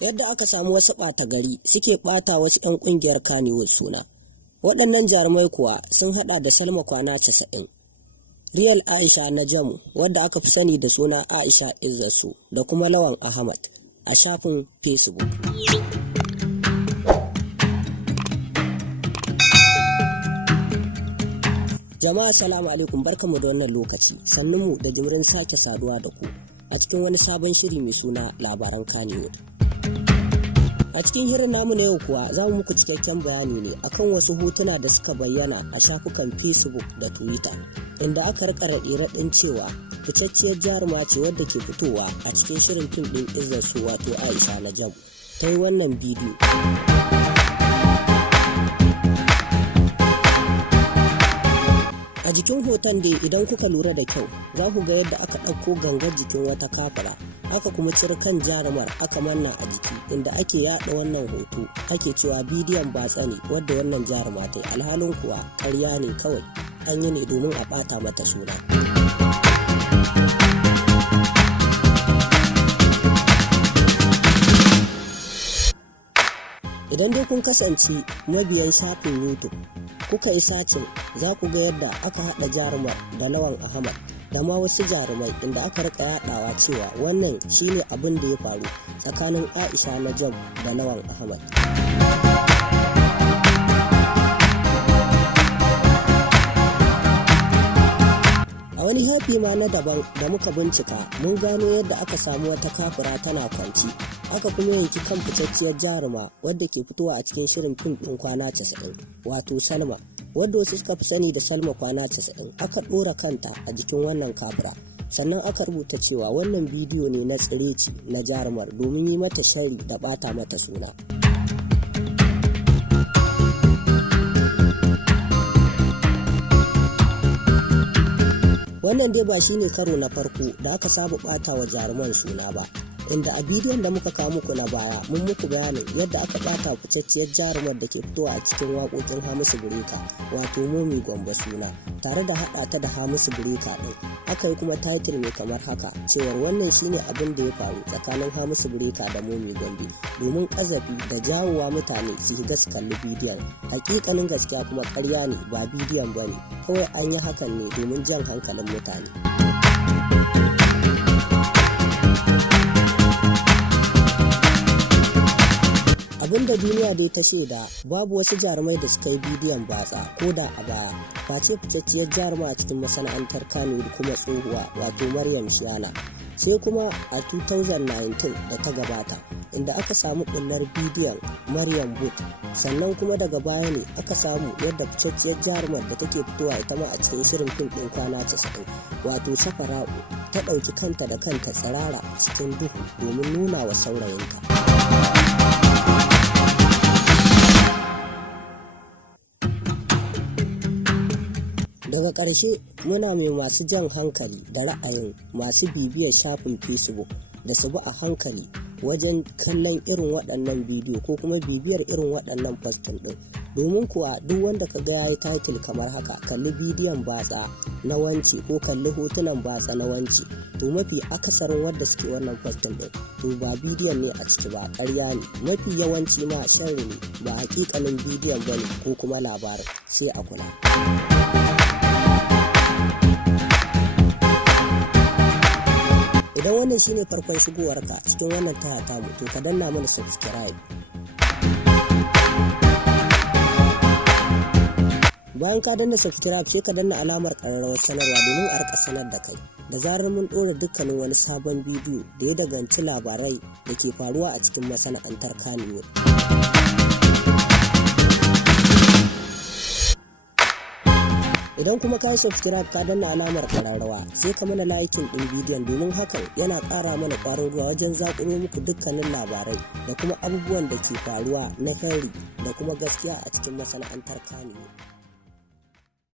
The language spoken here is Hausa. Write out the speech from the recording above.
Yadda aka samu wasu ɓata gari suke ɓata wasu 'yan ƙungiyar Kannywood suna. Waɗannan jarumai kuwa sun haɗa da Salma Kwana 90, Real Aisha Najamu wadda aka fi sani da suna Aisha Izzatu da kuma Lawan Ahmad a shafin Facebook. Jama'a salamu alaikum, barkamu da wannan lokaci, sannunmu da jimirin sake saduwa da ku a cikin wani sabon shiri mai suna labaran Kannywood. A cikin hirin namu na yau kuwa za mu muku cikakken bayani ne akan wasu hotuna da suka bayyana a shafukan Facebook da Twitter, inda aka rika raɗe-raɗin cewa fitacciyar jaruma ce wadda ke fitowa a cikin shirin fim ɗin Izzatu wato Aisha Najamu ta yi wannan bidiyo. A jikin hoton dai idan kuka lura da kyau za ku ga yadda aka ɗauko gangar jikin wata kafara aka kuma cire kan jarumar aka manna a jiki, inda ake yaɗa wannan hoto ake cewa bidiyon batsa ne wadda wannan jaruma ta yi, alhalin kuwa ƙarya ne kawai an yi ne domin a ɓata mata suna. Idan dai kun kasance mabiyan shafin YouTube kuka yi sacin za ku ga yadda aka haɗa jarumar da Lawan Ahmad da ma wasu jarumai, inda aka rika yaɗawa cewa wannan shine abin da ya faru tsakanin Aisha Najamu da Lawan Ahmad. A wani hafi ma na daban da muka bincika mun gano yadda aka samu wata kafura tana kwanci aka kuma yanki kan fitacciyar jaruma wadda ke fitowa a cikin shirin fim ɗin Kwana 90 wato Salma, wadda wasu suka fi sani da Salma Kwana 90. Aka ɗora kanta a jikin wannan kafura, sannan aka rubuta cewa wannan bidiyo ne na tsireci na jarumar domin yi mata sharri da ɓata mata suna. Wannan dai ba shine karo na farko da aka saba ɓata wa jaruman suna ba, inda a bidiyon da muka kawo muku na baya mun muku bayanin yadda aka ɓata fitacciyar jarumar da ke fitowa a cikin waƙoƙin Hamisu Breaker wato Momi Gombe suna, tare da haɗa ta da Hamisu Breaker ɗin. Aka yi kuma title mai kamar haka cewar wannan shine abin da ya faru tsakanin Hamisu Breaker da Momi Gombe, domin ƙazafi da jawowa mutane su shiga su kalli bidiyon. Hakikanin gaskiya kuma ƙarya ne, ba bidiyon ba ne, kawai an yi hakan ne domin jan hankalin mutane. Abinda duniya dai ta shaida, babu wasu jarumai da suka yi bidiyon batsa ko da a baya, face fitacciyar jaruma a cikin masana'antar Kannywood kuma tsohuwa wato Maryam Shiyala. Sai kuma a 2019 da ta gabata, inda aka samu ɓullar bidiyon Maryam Boot, sannan kuma daga baya ne aka samu yadda fitacciyar jarumar da take fitowa ita ma a cikin shirin fim ɗin Kwana 90 wato Safara'u ta ɗauki kanta da kanta tsirara cikin duhu domin nuna wa saurayinta. Daga ƙarshe muna mai masu jan hankali da ra'ayin masu bibiyar shafin Facebook da su bi a hankali wajen kallon irin waɗannan bidiyo ko kuma bibiyar irin waɗannan postin ɗin, domin kuwa duk wanda ka ga ya yi title kamar haka, kalli bidiyon batsa na wance ko kalli hotunan batsa na wance, to mafi akasarin wadda suke wannan postin ɗin to ba bidiyon ne a ciki ba, ƙarya ne, mafi yawanci ma sharri ne, ba hakikanin bidiyon ba ne ko kuma labarin, sai a kula. Idan wannan shine farkon shigowarka cikin wannan taya tamu, to ka danna mana subscribe. Bayan ka danna subscribe sai ka danna alamar ƙararrawar sanarwa domin a rika sanar da kai da zarar mun ɗora dukkanin wani sabon bidiyo da ya danganci labarai da ke faruwa a cikin masana'antar Kannywood. Idan kuma ka yi subscribe ka danna alamar ƙararrawa sai ka mana liking ɗin bidiyon, domin hakan yana ƙara mana ƙwarin gwiwa wajen zaƙulo muku dukkanin labarai da kuma abubuwan da ke faruwa na hari da kuma gaskiya a cikin masana'antar Kannywood.